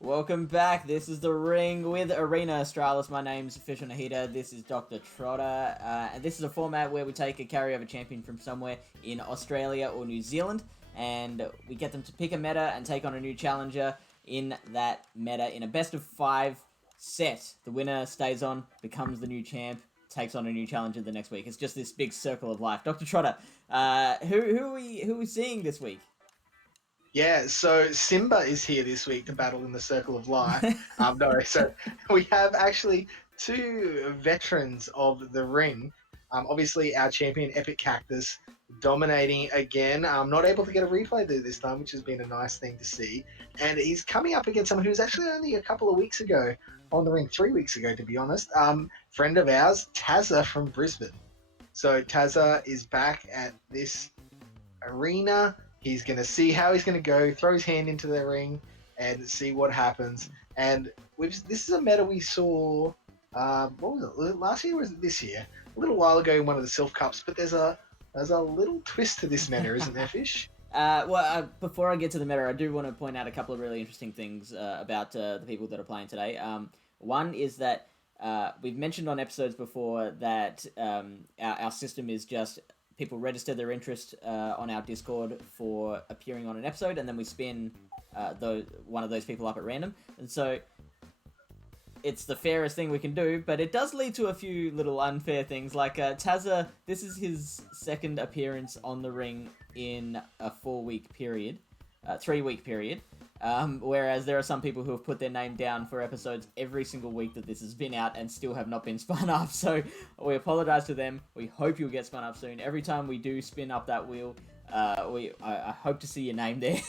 Welcome back. This is The Ring with Arena Australis. My name's Fish on a Heater. This is Dr. Trotter. And this is a format where we take a carryover champion from somewhere in Australia or New Zealand, and we get them to pick a meta and take on a new challenger in that meta in a best of 5 set. The winner stays on, becomes the new champ, takes on a new challenger the next week. It's just this big circle of life. Dr. Trotter, who are we seeing this week? Yeah, so Simba is here this week to battle in the Circle of Life. No, so we have actually two veterans of the ring. Obviously, our champion EpicCactus dominating again. Not able to get a replay there this time, which has been a nice thing to see. And he's coming up against someone who was actually only a couple of weeks ago on the ring, 3 weeks ago to be honest. Friend of ours, Tazza from Brisbane. So Tazza is back at this arena. He's going to see how he's going to go, throw his hand into the ring, and see what happens. And this is a meta we saw. What was it? Last year or was it this year? A little while ago in one of the Silph Cups. But there's a little twist to this meta, isn't there, Fish? Before I get to the meta, I do want to point out a couple of really interesting things about the people that are playing today. One is that we've mentioned on episodes before that our system is just people register their interest on our Discord for appearing on an episode, and then we spin one of those people up at random. And so it's the fairest thing we can do, but it does lead to a few little unfair things. Like Tazza, this is his second appearance on the ring in a 4-week period, 3-week period. Whereas there are some people who have put their name down for episodes every single week that this has been out and still have not been spun up. So we apologize to them. We hope you'll get spun up soon. Every time we do spin up that wheel, I hope to see your name there.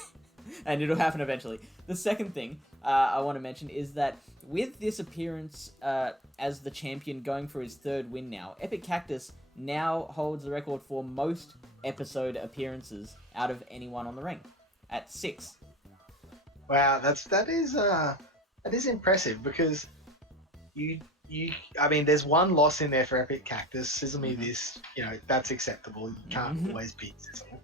And it'll happen eventually. The second thing I want to mention is that with this appearance as the champion going for his third win now, EpicCactus now holds the record for most episode appearances out of anyone on the ring at 6. Wow, that is impressive because I mean, there's one loss in there for EpicCactus. Sizzle me this, that's acceptable. You can't always beat Sizzle.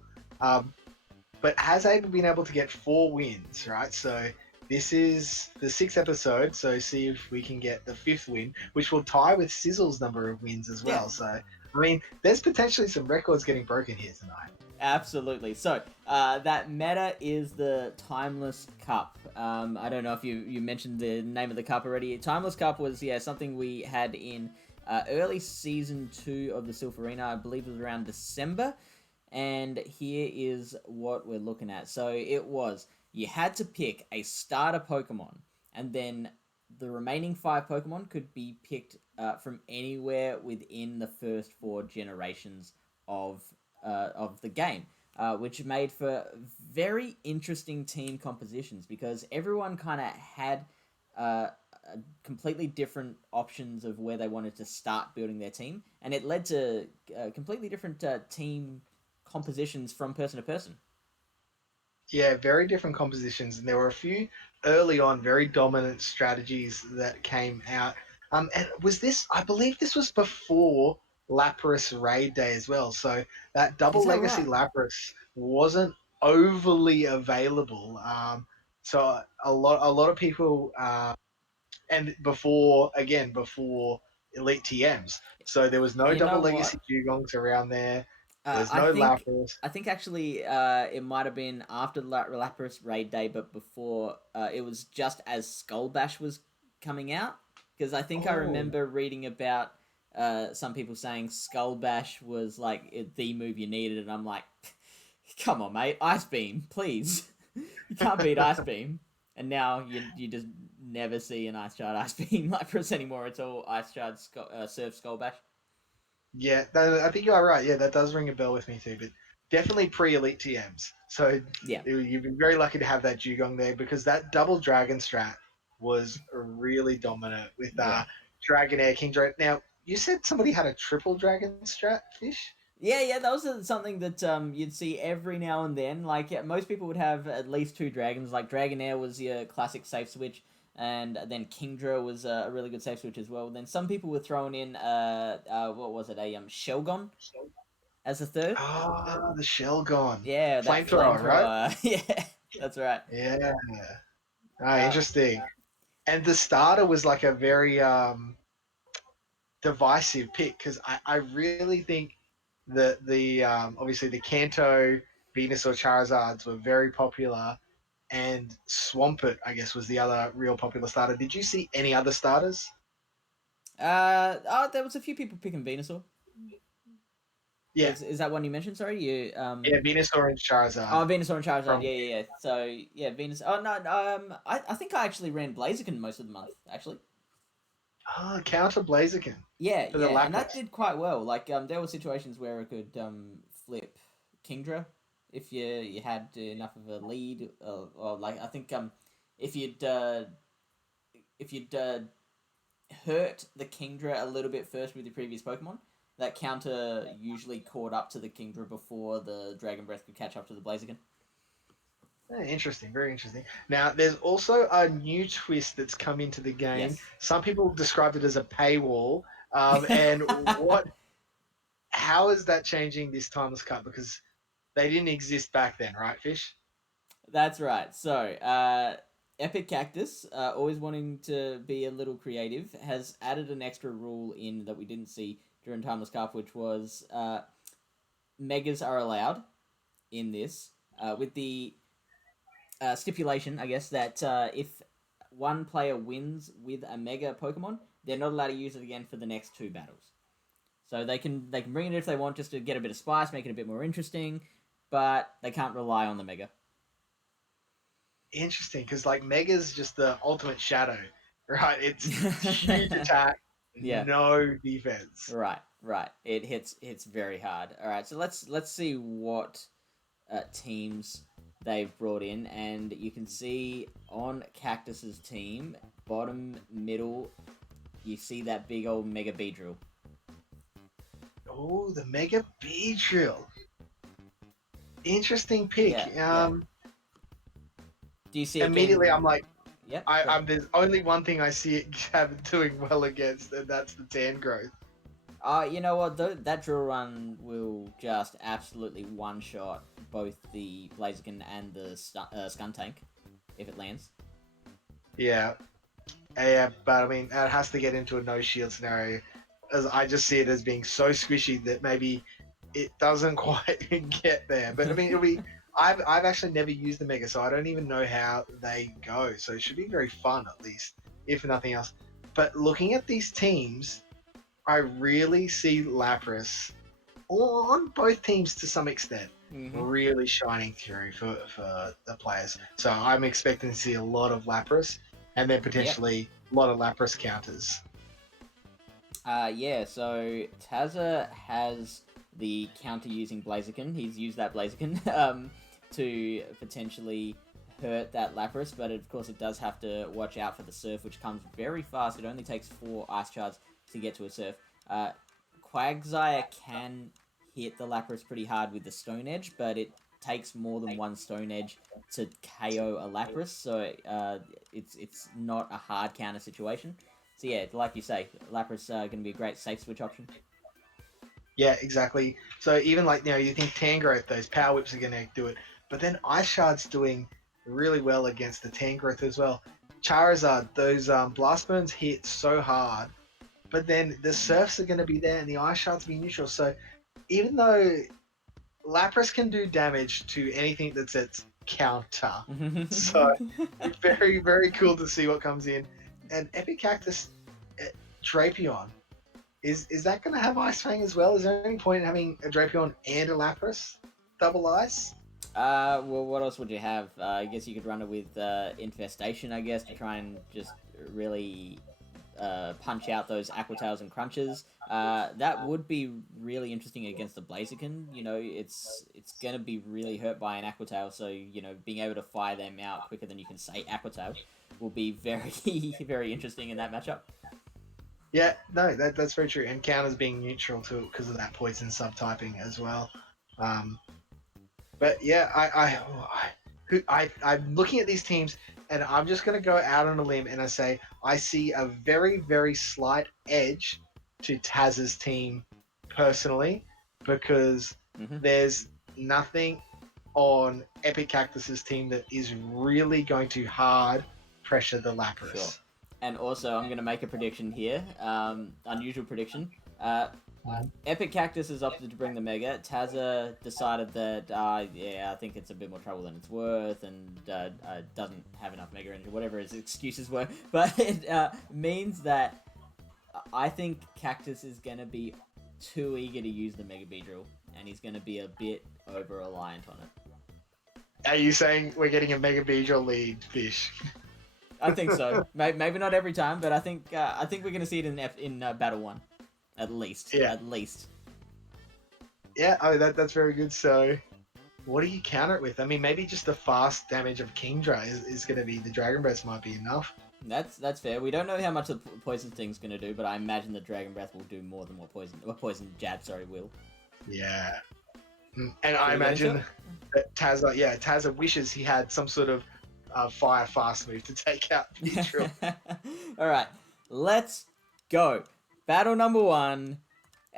But has Ava been able to get 4 wins, right? So this is the 6th episode, so see if we can get the 5th win, which will tie with Sizzle's number of wins as well. Yeah. So, I mean, there's potentially some records getting broken here tonight. Absolutely. So, that meta is the Timeless Cup. I don't know if you mentioned the name of the cup already. Timeless Cup was, something we had in early Season 2 of the Silph Arena. I believe it was around December. And here is what we're looking at. So it was, you had to pick a starter Pokemon, and then the remaining 5 Pokemon could be picked from anywhere within the first 4 generations of the game, which made for very interesting team compositions because everyone kind of had completely different options of where they wanted to start building their team, and it led to completely different team compositions from person to person. Yeah, very different compositions, and there were a few early on very dominant strategies that came out. And was this? I believe this was before Lapras Raid Day as well. So that double legacy right? Lapras wasn't overly available. So a lot of people, and before Elite TMs, so there was no double legacy Dugongs around there. There's no Lapras. I think actually it might have been after Lapras Raid Day, but before it was just as Skull Bash was coming out. Because I think I remember reading about some people saying Skull Bash was like the move you needed, and I'm like, come on, mate, Ice Beam, please. You can't beat Ice Beam. And now you just never see an Ice Shard Ice Beam Lapras anymore. It's all Ice Shard Surf Skull Bash. Yeah, I think you are right. Yeah, that does ring a bell with me too. But definitely pre-Elite TMs. So yeah, you've been very lucky to have that Dugong there because that double Dragon strat was really dominant with Dragonair, King Dragon. Now, you said somebody had a triple Dragon strat, Fish? Yeah, that was something that you'd see every now and then. Like most people would have at least 2 dragons. Like Dragonair was your classic safe switch, and then Kingdra was a really good safe switch as well. Then some people were throwing in what was it, a Shelgon as a third. The Shelgon. Yeah, that flamethrower, right? Yeah, that's right. Yeah. Interesting. And the starter was like a very divisive pick because I really think that the obviously the Kanto, Venusaur, Charizards were very popular, and Swampert I guess was the other real popular starter. Did you see any other starters? There was a few people picking Venusaur. Yeah, Is that one you mentioned? Sorry, you yeah, Venusaur and Oh, Charizard Venusaur and Charizard. from. Yeah. So yeah, Venus. Oh no, I think I actually ran Blaziken most of the month. Actually, Counter Blaziken for the and that Lapras. did quite well. Like there were situations where it could flip Kingdra if you had enough of a lead, or like I think if you'd uh, if you'd hurt the Kingdra a little bit first with your previous Pokemon, that counter usually caught up to the Kingdra before the Dragon Breath could catch up to the Blaziken. Interesting, very interesting. Now, there's also a new twist that's come into the game. Yes. Some people described it as a paywall. And how is that changing this Timeless Cup? Because they didn't exist back then, right, Fish? That's right. So, EpicCactus, always wanting to be a little creative, has added an extra rule in that we didn't see during Timeless Cup, which was megas are allowed in this, with the stipulation, I guess, that if one player wins with a mega Pokemon, they're not allowed to use it again for the next two battles. So they can bring it if they want, just to get a bit of spice, make it a bit more interesting, but they can't rely on the mega. Interesting, because like Mega's just the ultimate shadow, right? It's huge attack, Yeah. no defense. Right. It hits very hard. All right, so let's see what teams they've brought in, and you can see on Cactus's team, bottom middle, you see that big old Mega Beedrill. Oh, the Mega Beedrill. Interesting pick. Yeah. Do you see it Immediately, getting? I'm like, Yep. I'm there's only one thing I see it doing well against, and that's the tan growth. You know what? That drill run will just absolutely one shot both the Blaziken and the Skuntank if it lands. Yeah, yeah, but I mean, it has to get into a no shield scenario, as I just see it as being so squishy that maybe it doesn't quite get there. But I mean, it'll be. I've actually never used the Mega, so I don't even know how they go. So it should be very fun, at least, if nothing else. But looking at these teams, I really see Lapras on both teams to some extent really shining through for the players. So I'm expecting to see a lot of Lapras and then Yep. potentially a lot of Lapras counters. Yeah, so Tazza has the counter using Blaziken. He's used that Blaziken to potentially hurt that Lapras, but of course it does have to watch out for the Surf, which comes very fast. It only takes 4 Ice Shards to get to a Surf. Quagsire can hit the Lapras pretty hard with the Stone Edge, but it takes more than one Stone Edge to KO a Lapras, so it's not a hard counter situation. So yeah, like you say, Lapras going to be a great safe switch option. Yeah, exactly. So even like you think Tangrowth, those Power Whips are going to do it, but then Ice Shard's doing really well against the Tangrowth as well. Charizard, those Blast Burns hit so hard, but then the Surfs are going to be there and the Ice Shards be neutral. So even though Lapras can do damage to anything that's its counter, so very very cool to see what comes in. And EpicCactus, Drapion. Is that going to have Ice Fang as well? Is there any point in having a Drapion and a Lapras double ice? Well, what else would you have? I guess you could run it with Infestation, I guess, to try and just really punch out those Aquatails and Crunches. That would be really interesting against the Blaziken. You know, it's going to be really hurt by an Aquatail, so, you know, being able to fire them out quicker than you can say Aquatail will be very, very interesting in that matchup. Yeah, no, that's very true. And counters being neutral too because of that poison subtyping as well. But yeah, I'm looking at these teams, and I'm just going to go out on a limb and I say I see a very very slight edge to Taz's team personally because there's nothing on EpicCactus's team that is really going to hard pressure the Sure. Lapras. And also, I'm going to make a prediction here. Unusual prediction. EpicCactus is opted to bring the Mega. Tazza decided that, yeah, I think it's a bit more trouble than it's worth, and doesn't have enough Mega Energy, whatever his excuses were. But it means that I think Cactus is going to be too eager to use the Mega Beedrill, and he's going to be a bit over-reliant on it. Are you saying we're getting a Mega Beedrill lead, Fish? I think so. Maybe not every time, but I think we're going to see it in Battle 1. At least. Yeah. At least. Yeah, that's very good. So, what do you counter it with? I mean, maybe just the fast damage of Kingdra is going to be, the Dragon Breath might be enough. That's fair. We don't know how much the Poison Sting's going to do, but I imagine the Dragon Breath will do more than what Poison Jab, will. Yeah. And I imagine that Tazza wishes he had some sort of fire fast move to take out Beedrill. Alright, let's go. Battle number 1,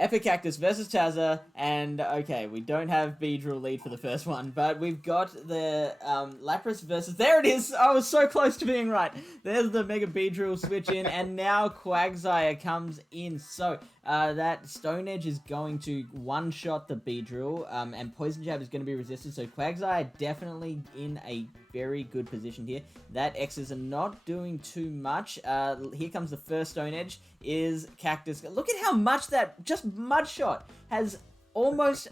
EpicCactus versus Tazza, and okay, we don't have Beedrill lead for the first one, but we've got the Lapras versus... There it is! I was so close to being right! There's the Mega Beedrill switch in, and now Quagsire comes in. So, that Stone Edge is going to one-shot the Beedrill, and Poison Jab is going to be resisted, so Quagsire definitely in a very good position here. That X's are not doing too much. Here comes the first Stone Edge, is Cactus. Look at how much that just Mud Shot has almost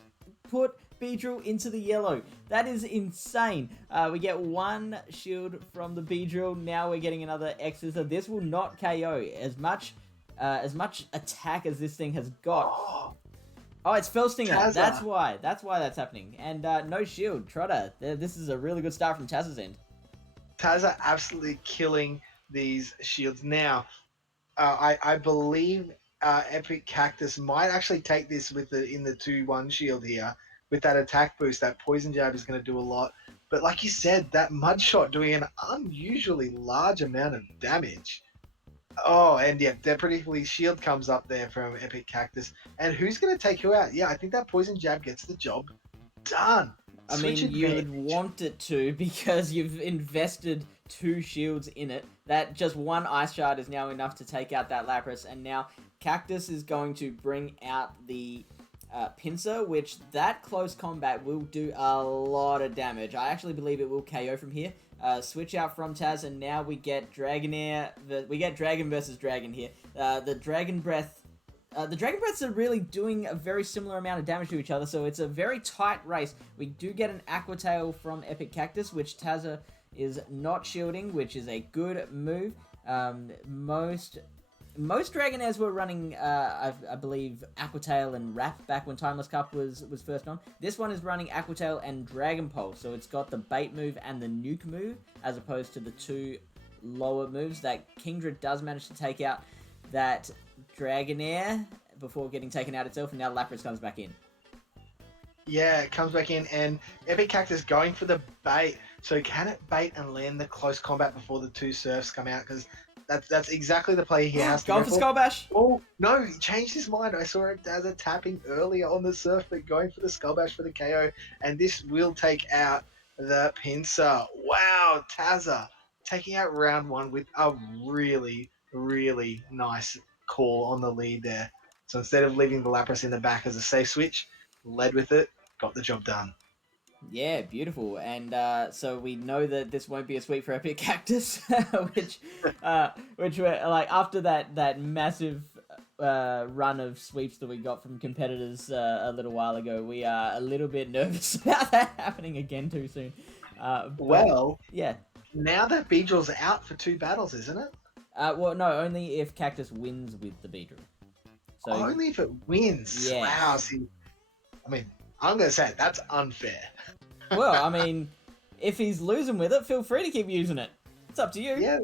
put Beedrill into the yellow. That is insane. We get one shield from the Beedrill. Now we're getting another X's. So this will not KO as much attack as this thing has got. Oh, it's Fell Stinger. Tazza. That's why that's happening. And no shield. Trotter. This is a really good start from Tazza's end. Tazza absolutely killing these shields. Now, I believe EpicCactus might actually take this in the 2-1 shield here with that attack boost. That Poison Jab is going to do a lot. But like you said, that Mud Shot doing an unusually large amount of damage. Oh, and yeah, predictably shield comes up there from EpicCactus. And who's going to take who out? Yeah, I think that Poison Jab gets the job done. I mean, you would want it to, because you've invested 2 shields in it. That just one Ice Shard is now enough to take out that Lapras, and now Cactus is going to bring out the Pinsir, which that close combat will do a lot of damage. I actually believe it will KO from here. Switch out from Taz, and now we get Dragonair. We get Dragon versus Dragon here. The Dragon Breath. The Dragon Breaths are really doing a very similar amount of damage to each other, so it's a very tight race. We do get an Aqua Tail from EpicCactus, which Tazza is not shielding, which is a good move. Most Dragonairs were running, I believe, Aqua Tail and Wrap back when Timeless Cup was first on. This one is running Aqua Tail and Dragon Pulse, so it's got the bait move and the nuke move, as opposed to the 2 lower moves. That Kingdra does manage to take out that Dragonair before getting taken out itself, and now Lapras comes back in. Yeah, it comes back in, and EpicCactus going for the bait. So can it bait and land the close combat before the 2 Surfs come out? Because that's exactly the play he has to go for Skull Bash. Oh, no, he changed his mind. I saw it as a tapping earlier on the Surf, but going for the Skull Bash for the KO, and this will take out the Pinsir. Wow, Tazza taking out round 1 with a really, really nice call on the lead there. So instead of leaving the Lapras in the back as a safe switch, led with it, got the job done. Yeah, beautiful. And so we know that this won't be a sweep for EpicCactus, which were like after that massive run of sweeps that we got from competitors a little while ago, we are a little bit nervous about that happening again too soon. Yeah. Now that Beedrill's out for 2 battles, isn't it? Well, no, only if Cactus wins with the Beedrill. So only if it wins. Yeah. Wow. See, I mean, I'm gonna say that's unfair. Well, I mean, if he's losing with it, feel free to keep using it. It's up to you. Yeah,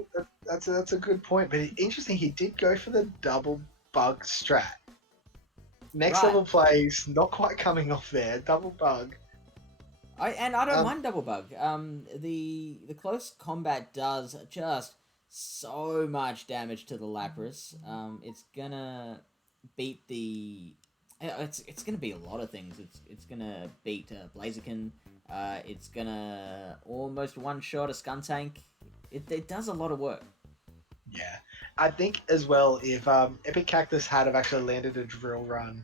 that's a good point. But interesting, he did go for the double bug strat. Next level plays, not quite coming off there. Double bug. I don't mind double bug. The close combat does just so much damage to the Lapras. It's gonna beat the. It's gonna be a lot of things. It's gonna beat Blaziken. It's gonna almost one shot a Skuntank. it does a lot of work. Yeah, I think as well if EpicCactus had have actually landed a drill run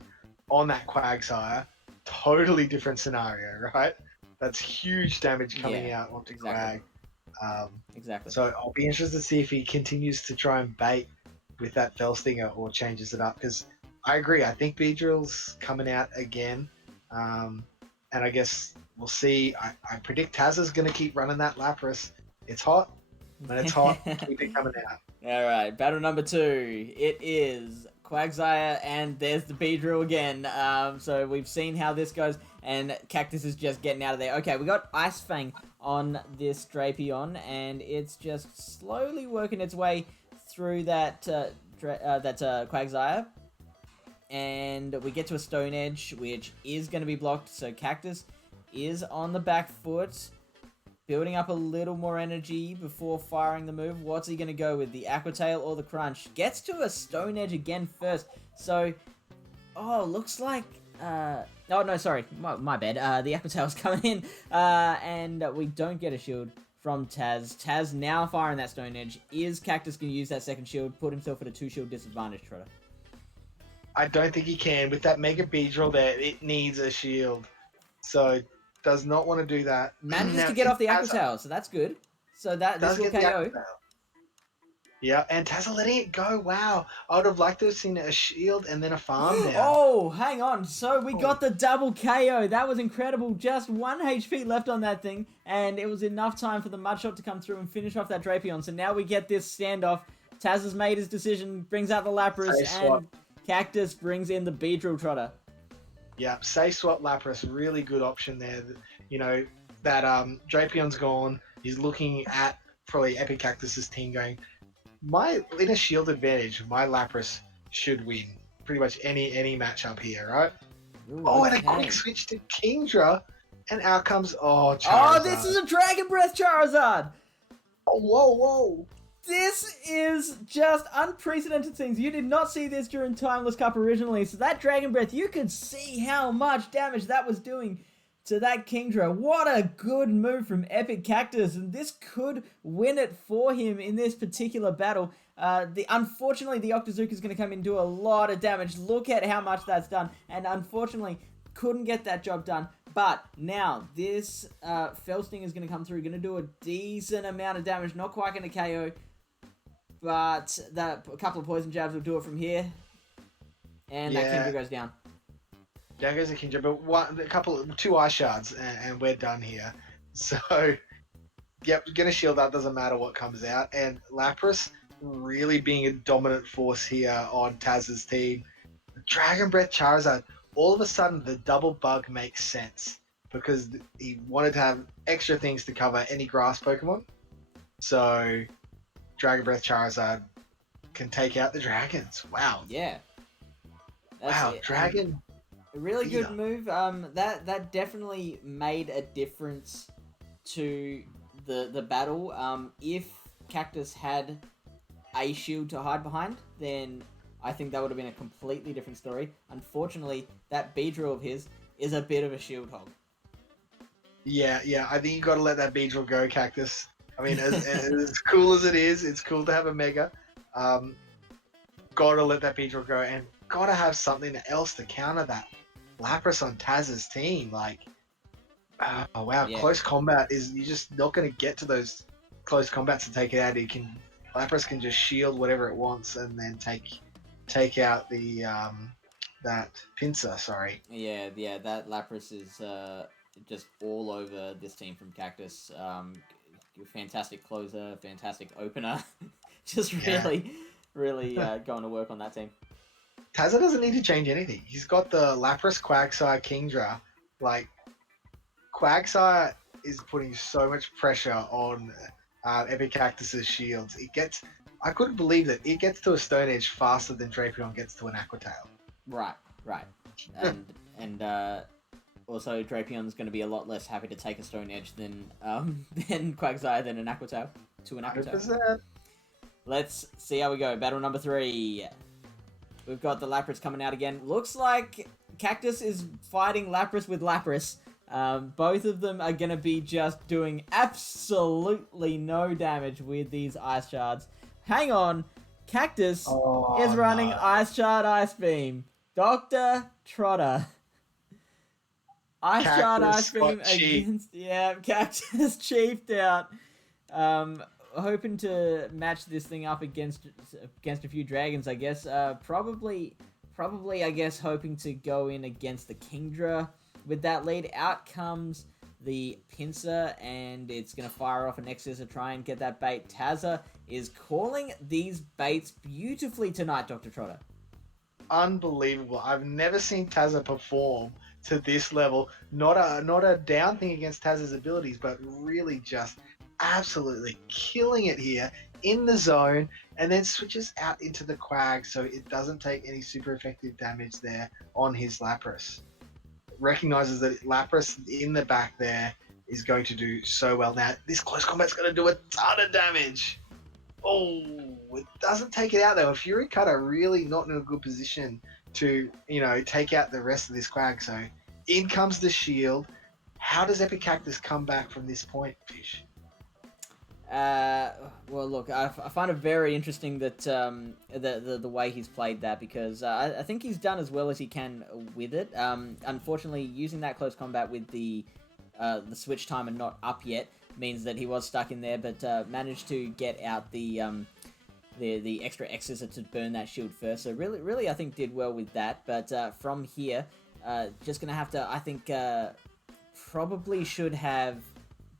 on that Quagsire, totally different scenario, right? That's huge damage coming Yeah, out onto exactly, Quag. Um, exactly. so I'll be interested to see if he continues to try and bait with that Fell Stinger or changes it up because I agree. I think Beedrill's coming out again, and I guess we'll see. I predict Taz is going to keep running that Lapras. It's hot. When it's hot, keep it coming out. All right, battle number 2. It is Quagsire, and there's the Beedrill again. So we've seen how this goes, and Cactus is just getting out of there. Okay, we got Ice Fang on this Drapion, and it's just slowly working its way through that Quagsire. And we get to a Stone Edge, which is going to be blocked, so Cactus is on the back foot. Building up a little more energy before firing the move. What's he going to go with? The Aqua Tail or the Crunch? Gets to a Stone Edge again first. So, looks like... oh, no, sorry. My bad. The Aqua Tail's coming in. And we don't get a shield from Taz. Taz now firing that Stone Edge. Is Cactus going to use that second shield? Put himself at a 2-shield disadvantage, Trotter? I don't think he can. With that Mega Beedrill there, it needs a shield. So... does not want to do that. Manages to get off the Aqua Tail, so that's good. So this will KO. Yeah, and Tazza letting it go. Wow. I would have liked to have seen a shield and then a farm down. Oh, hang on. So we got the double KO. That was incredible. Just 1 HP left on that thing, and it was enough time for the Mudshot to come through and finish off that Drapion. So now we get this standoff. Taz has made his decision, brings out the Lapras, and Cactus brings in the Beedrill, Trotter. Yeah, say swap Lapras, really good option there. You know, that Drapion's gone. He's looking at probably EpicCactus's team going, in a shield advantage, my Lapras should win pretty much any matchup here, right? Ooh, and a quick switch to Kingdra, and out comes, Charizard. Oh, this is a Dragon Breath Charizard! Oh, whoa. This is just unprecedented things. You did not see this during Timeless Cup originally. So that Dragon Breath, you could see how much damage that was doing to that Kingdra. What a good move from EpicCactus. And this could win it for him in this particular battle. Unfortunately, the Octazooka is going to come in and do a lot of damage. Look at how much that's done. And unfortunately, couldn't get that job done. But now, this Fell Sting is going to come through. Going to do a decent amount of damage. Not quite going to KO. But a couple of poison jabs will do it from here. And that Kingdra goes down. Down goes the Kingdra, but 2 Ice Shards, and we're done here. So, yep, gonna shield that, doesn't matter what comes out. And Lapras really being a dominant force here on Taz's team. Dragon Breath Charizard, all of a sudden the double bug makes sense. Because he wanted to have extra things to cover any grass Pokemon. So... Dragon Breath Charizard can take out the dragons. Wow. Yeah. That's Dragon. A really good move. That definitely made a difference to the battle. If Cactus had a shield to hide behind, then I think that would have been a completely different story. Unfortunately, that Beedrill of his is a bit of a shield hog. Yeah. I think you got to let that Beedrill go, Cactus. I mean, as cool as it is, it's cool to have a Mega. Gotta let that Beedrill go, and gotta have something else to counter that Lapras on Taz's team. Like, close combat you're just not gonna get to those close combats to take it out. Lapras can just shield whatever it wants and then take out the that Pinsir. Sorry. Yeah, that Lapras is just all over this team from Cactus. Fantastic closer, fantastic opener. Just really going to work on that team. Tazza doesn't need to change anything. He's got the Lapras, Quagsire, Kingdra. Like, Quagsire is putting so much pressure on EpicCactus's shields. I couldn't believe that it gets to a Stone Edge faster than Drapion gets to an Aqua Tail. Right. And also, Drapion's going to be a lot less happy to take a Stone Edge than Quagsire than an Aqua Tail to an Aqua Tail. 100%. Let's see how we go. Battle number 3. We've got the Lapras coming out again. Looks like Cactus is fighting Lapras with Lapras. Both of them are going to be just doing absolutely no damage with these ice shards. Hang on. Cactus is running no. Ice Shard Ice Beam. Dr. Trotter. Ice Shard Ice Cactus Beam got cheap. against... Yeah, Cactus cheaped out. Hoping to match this thing up against a few dragons, I guess. Probably, I guess, hoping to go in against the Kingdra. With that lead, out comes the Pincer, and it's going to fire off a Nexus to try and get that bait. Tazza is calling these baits beautifully tonight, Dr. Trotter. Unbelievable. I've never seen Tazza perform to this level. Not a down thing against Tazza's abilities, but really just absolutely killing it here in the zone, and then switches out into the Quag so it doesn't take any super effective damage there on his Lapras. Recognizes that Lapras in the back there is going to do so well. Now, this close combat's going to do a ton of damage. Oh, it doesn't take it out though. Fury Cutter really not in a good position to, take out the rest of this Quag. So in comes the shield. How does EpicCactus come back from this point, Fish? Well, look, I find it very interesting that the way he's played that, because I think he's done as well as he can with it. Unfortunately, using that close combat with the switch timer not up yet means that he was stuck in there, but managed to get out the extra X's to burn that shield first. So really, I think did well with that. But from here, just gonna have to, I think, probably should have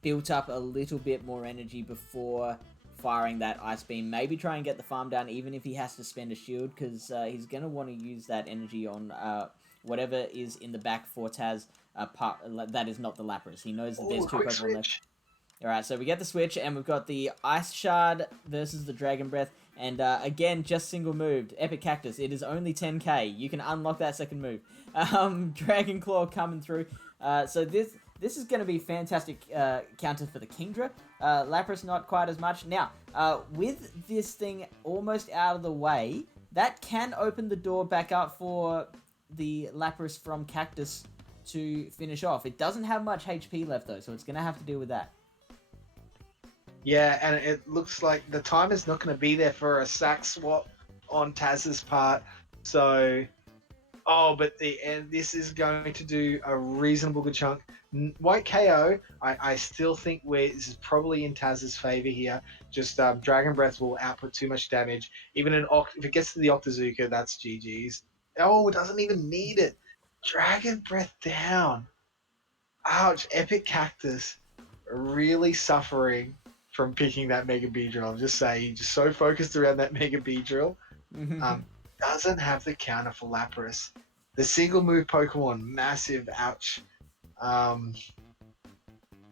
built up a little bit more energy before firing that Ice Beam. Maybe try and get the farm down, even if he has to spend a shield, because he's going to want to use that energy on whatever is in the back for Taz. That is not the Lapras. He knows that there's two Pokemon left. Alright, so we get the switch, and we've got the Ice Shard versus the Dragon Breath, and again, just single moved. EpicCactus, it is only 10k. You can unlock that second move. Dragon Claw coming through. So this is going to be fantastic counter for the Kingdra. Lapras not quite as much. Now, with this thing almost out of the way, that can open the door back up for the Lapras from Cactus to finish off. It doesn't have much HP left though, so it's going to have to deal with that. Yeah, and it looks like the time is not going to be there for a sack swap on Taz's part. So, but this is going to do a reasonable good chunk. Won't KO. I still think this is probably in Taz's favor here. Just Dragon Breath will output too much damage. Even if it gets to the Octazooka, that's GG's. Oh, it doesn't even need it. Dragon Breath down. Ouch. EpicCactus really suffering from picking that Mega Beedrill. I'm just saying, just so focused around that Mega Beedrill. Doesn't have the counter for Lapras. The single move Pokemon, massive ouch.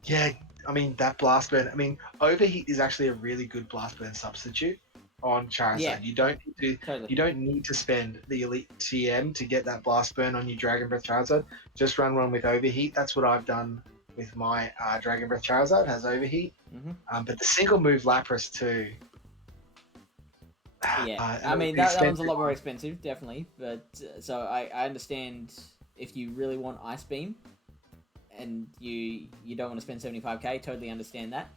Yeah, I mean, that Blast Burn. I mean, Overheat is actually a really good Blast Burn substitute on Charizard. Yeah. You don't need to spend the Elite TM to get that Blast Burn on your Dragon Breath Charizard. Just run one with Overheat. That's what I've done with my Dragon Breath Charizard, has Overheat. But the single move Lapras too. Yeah, I mean, that one's a lot more expensive, definitely. But so I understand if you really want Ice Beam and you don't want to spend 75k, totally understand that.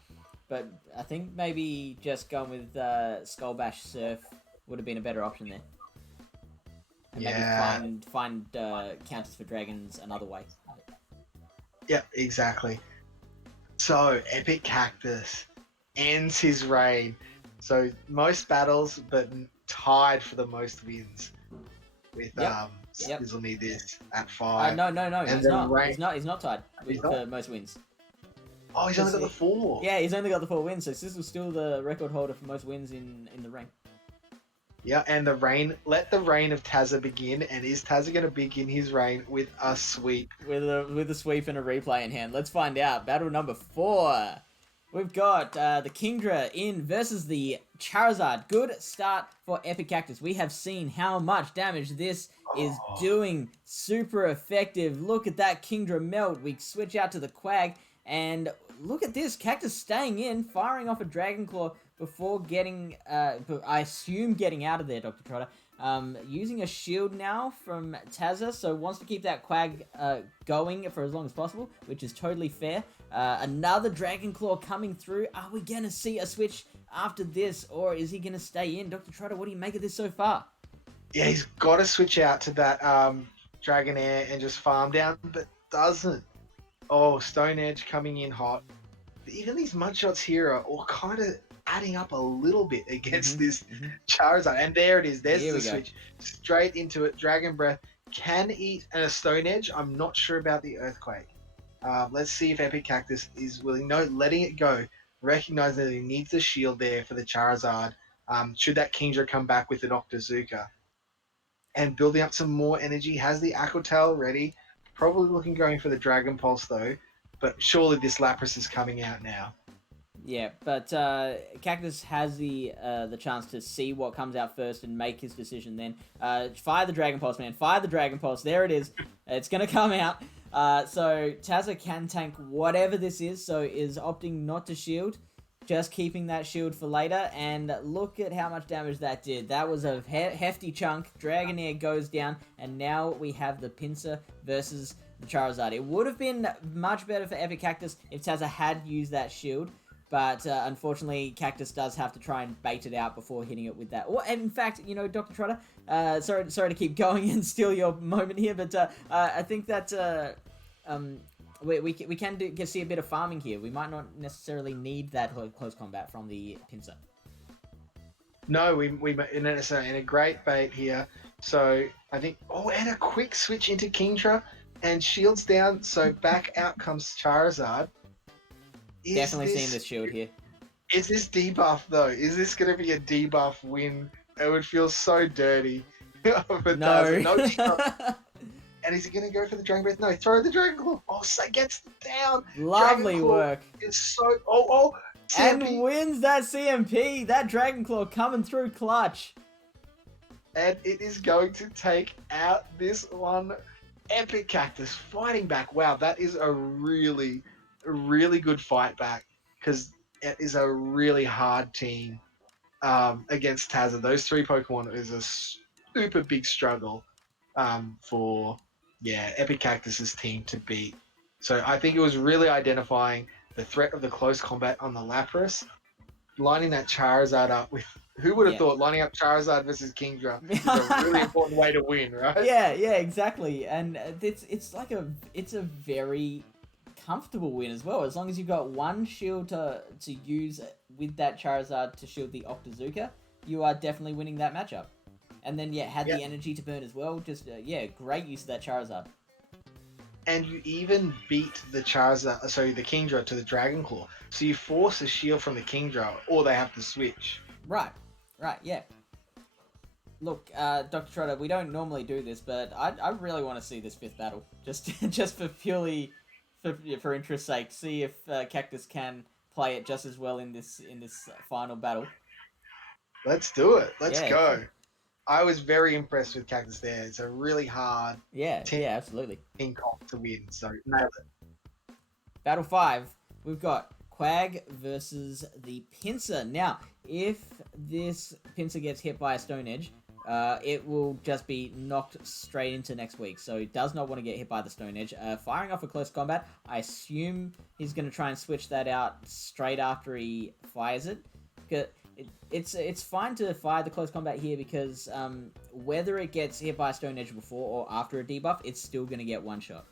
But I think maybe just going with Skull Bash Surf would have been a better option there. And maybe find counters for dragons another way. Yeah, exactly. So, EpicCactus ends his reign. So, most battles, but tied for the most wins. With Sizzle need this at 5. No, he's not tied with the most wins. Oh, he's only got the 4. Yeah, he's only got the 4 wins, so Sizzle's still the record holder for most wins in the rank. Yeah, and let the reign of Tazza begin, and is Tazza going to begin his reign with a sweep? With a sweep and a replay in hand. Let's find out. Battle number 4. We've got the Kingdra in versus the Charizard. Good start for EpicCactus. We have seen how much damage this is doing. Super effective. Look at that Kingdra melt. We switch out to the Quag, and look at this. Cactus staying in, firing off a Dragon Claw before getting, I assume getting out of there, Dr. Trotter. Using a shield now from Tazza, so wants to keep that Quag going for as long as possible, which is totally fair. Another Dragon Claw coming through. Are we going to see a switch after this, or is he going to stay in? Dr. Trotter, what do you make of this so far? Yeah, he's got to switch out to that Dragonair and just farm down, but doesn't. Oh, Stone Edge coming in hot. Even these mudshots here are all kind of adding up a little bit against this Charizard. And there it is. There's the switch. Straight into it. Dragon Breath can eat a Stone Edge. I'm not sure about the Earthquake. Let's see if EpicCactus is willing. No, letting it go. Recognizing that he needs the shield there for the Charizard. Should that Kingdra come back with an Octazooka. And building up some more energy. Has the Aqua Tail ready. Probably looking going for the Dragon Pulse though. But surely this Lapras is coming out now. Yeah, but Cactus has the chance to see what comes out first and make his decision then. Fire the Dragon Pulse, man. Fire the Dragon Pulse. There it is. It's going to come out. So Tazza can tank whatever this is, so is opting not to shield. Just keeping that shield for later, and look at how much damage that did. That was a hefty chunk. Dragonair goes down, and now we have the Pinsir versus the Charizard. It would have been much better for EpicCactus if Tazza had used that shield, but unfortunately, Cactus does have to try and bait it out before hitting it with that. Or, in fact, you know, Dr. Trotter, sorry to keep going and steal your moment here, but I think that we can see a bit of farming here. We might not necessarily need that close combat from the Pinsir. No, we in a great bait here. So I think, and a quick switch into Kingdra and shields down. So back out comes Charizard. Definitely seeing this shield here. Is this debuff though? Is this going to be a debuff win? It would feel so dirty. But no. No debuff. And is he going to go for the Dragon Breath? No, throw the Dragon Claw. Oh, so gets down. Lovely work. It's so... CMP. And wins that CMP. That Dragon Claw coming through clutch. And it is going to take out this one. EpicCactus fighting back. Wow, that is a really good fight back. Because it is a really hard team against Tazza. Those three Pokemon is a super big struggle for... EpicCactus's team to beat. So I think it was really identifying the threat of the close combat on the Lapras, lining that Charizard up with... Who would have thought lining up Charizard versus Kingdra is a really important way to win, right? Yeah, exactly. And it's a very comfortable win as well. As long as you've got one shield to use with that Charizard to shield the Octazooka, you are definitely winning that matchup. And then, had the energy to burn as well. Just, great use of that Charizard. And you even beat the Charizard, the Kingdra to the Dragon Claw. So you force a shield from the Kingdra, or they have to switch. Right, yeah. Look, Dr. Trotter, we don't normally do this, but I really want to see this fifth battle. Just for purely, for interest's sake. See if Cactus can play it just as well in this final battle. Let's do it. Let's go. I was very impressed with Cactus there. It's a really hard absolutely. team comp to win, so nailed it. Battle 5, we've got Quag versus the Pinsir. Now, if this Pinsir gets hit by a Stone Edge, it will just be knocked straight into next week. So it does not want to get hit by the Stone Edge. Firing off a close combat, I assume he's going to try and switch that out straight after he fires it. It's fine to fire the close combat here because whether it gets hit by a Stone Edge before or after a debuff, it's still going to get one shot.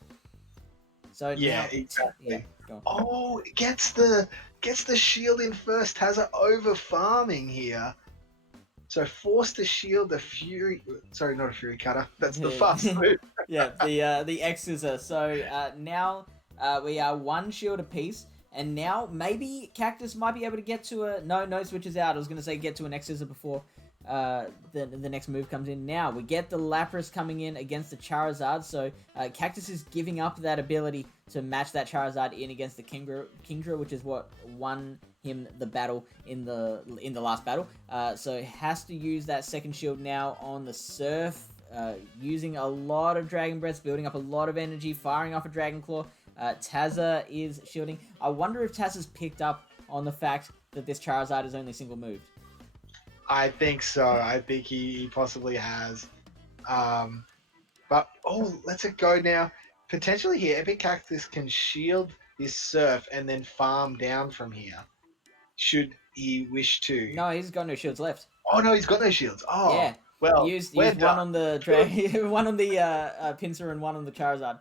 So exactly. It gets the shield in first. Has it over farming here. So force to shield the Fury. Sorry, not a Fury Cutter. That's the fast move. the X Scissor. So now we are one shield apiece. And now, maybe Cactus might be able to get to a... No switches out. I was going to say get to an X Scissor before the next move comes in. Now, we get the Lapras coming in against the Charizard. So, Cactus is giving up that ability to match that Charizard in against the Kingdra, which is what won him the battle in the last battle. So, he has to use that second shield now on the Surf. Using a lot of Dragon Breaths, building up a lot of energy, firing off a Dragon Claw. Tazza is shielding. I wonder if Tazza's picked up on the fact that this Charizard is only single moved. I think so. I think he possibly has. But let's it go now. Potentially here, EpicCactus can shield this surf and then farm down from here. Should he wish to? No, he's got no shields left. Oh no, he's got no shields. Yeah, Oh well, we're used one done. on the one on the pincer and one on the Charizard.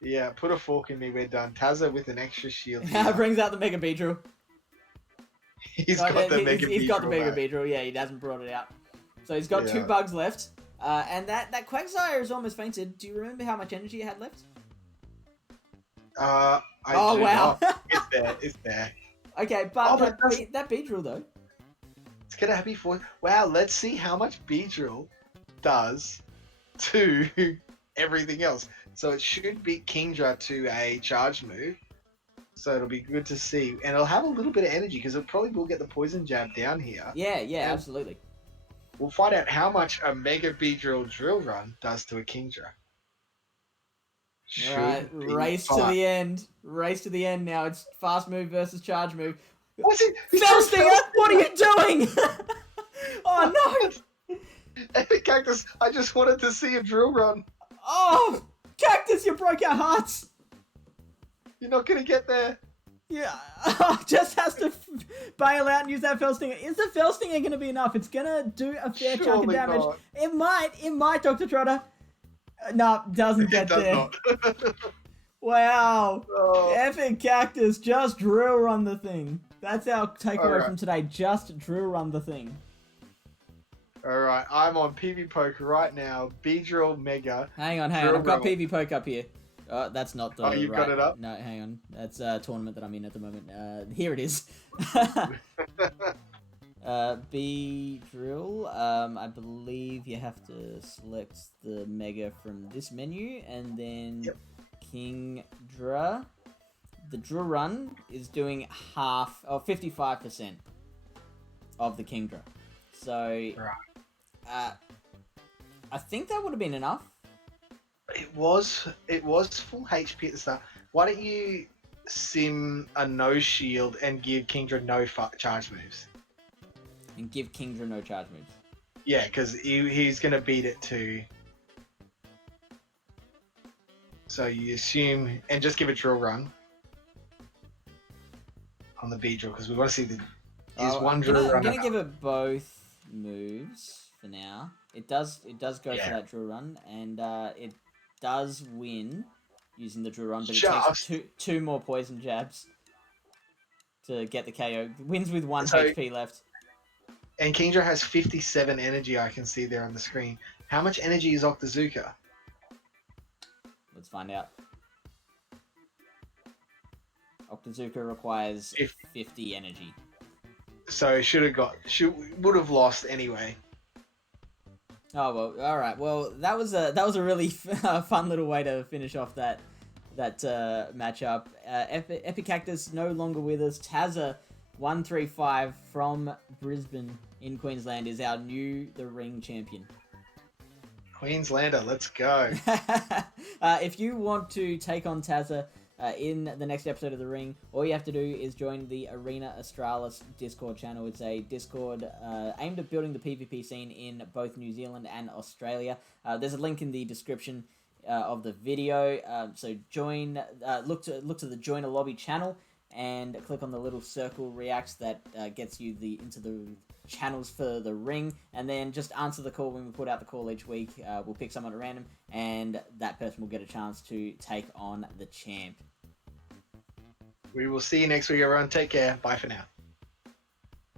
Yeah, put a fork in me. We're done. Taza with an extra shield. Brings out the Mega Beedrill. He's got the Mega He's got the Mega back. Beedrill. Yeah, he hasn't brought it out. So he's got 2 Yeah. bugs left. And that Quagsire is almost fainted. Do you remember how much energy it had left? I Oh, do wow. not. It's there. It's there. Okay, but but that Beedrill, though. It's gonna happy for. Wow, let's see how much Beedrill does to everything else. So it should beat Kingdra to a charge move. So it'll be good to see, and it'll have a little bit of energy because it probably will get the poison jab down here. Yeah, absolutely. We'll find out how much a Mega Beedrill drill run does to a Kingdra. All right, race to the end. Race to the end now. It's fast move versus charge move. What's it? Felstinger, what are you doing? Oh no! EpicCactus, I just wanted to see a drill run. Oh, Cactus, you broke our hearts. You're not gonna get there. Yeah, just has to bail out and use that Felstinger. Is the Felstinger going to be enough? It's going to do a fair chunk of damage. Not. It might, Dr. Trotter. No, doesn't get there. Not. Wow. Oh. EpicCactus, just drill run the thing. That's our takeaway Alright. from today. Just drill run the thing. Alright, I'm on PV Poke right now. Beedrill Mega. Hang on. I've got PV Poke up here. Oh, that's not the you've right... got it up? No, hang on. That's a tournament that I'm in at the moment. Here it is. Beedrill. I believe you have to select the Mega from this menu, and then Kingdra. The drill run is doing 55% of the Kingdra. So, I think that would have been enough. It was full HP at the start. Why don't you sim a no shield and give Kingdra no charge moves? And give Kingdra no charge moves. Yeah, because he's going to beat it too. So you assume, and just give a drill run on the Beedrill, because we want to see one drill run. I'm going to give it both moves for now. It does go for that drill run, and it does win using the drill run, but it takes two more poison jabs to get the KO. Wins with 1 HP left. And Kingdra has 57 energy, I can see there on the screen. How much energy is Octazooka? Let's find out. Octazooka requires 50 energy. So would have lost anyway. Oh well, all right. Well, that was a really fun little way to finish off that matchup. EpicCactus no longer with us. Tazza 135 from Brisbane in Queensland is our new The Ring champion. Queenslander, let's go. If you want to take on Tazza in the next episode of The Ring, all you have to do is join the Arena Australis Discord channel. It's a Discord aimed at building the PvP scene in both New Zealand and Australia. There's a link in the description of the video. So join, look to the Join a Lobby channel, and click on the little circle reacts that gets you into the channels for The Ring, and then just answer the call when we put out the call each week. We'll pick someone at random, and that person will get a chance to take on the champ. We will see you next week, everyone. Take care. Bye for now.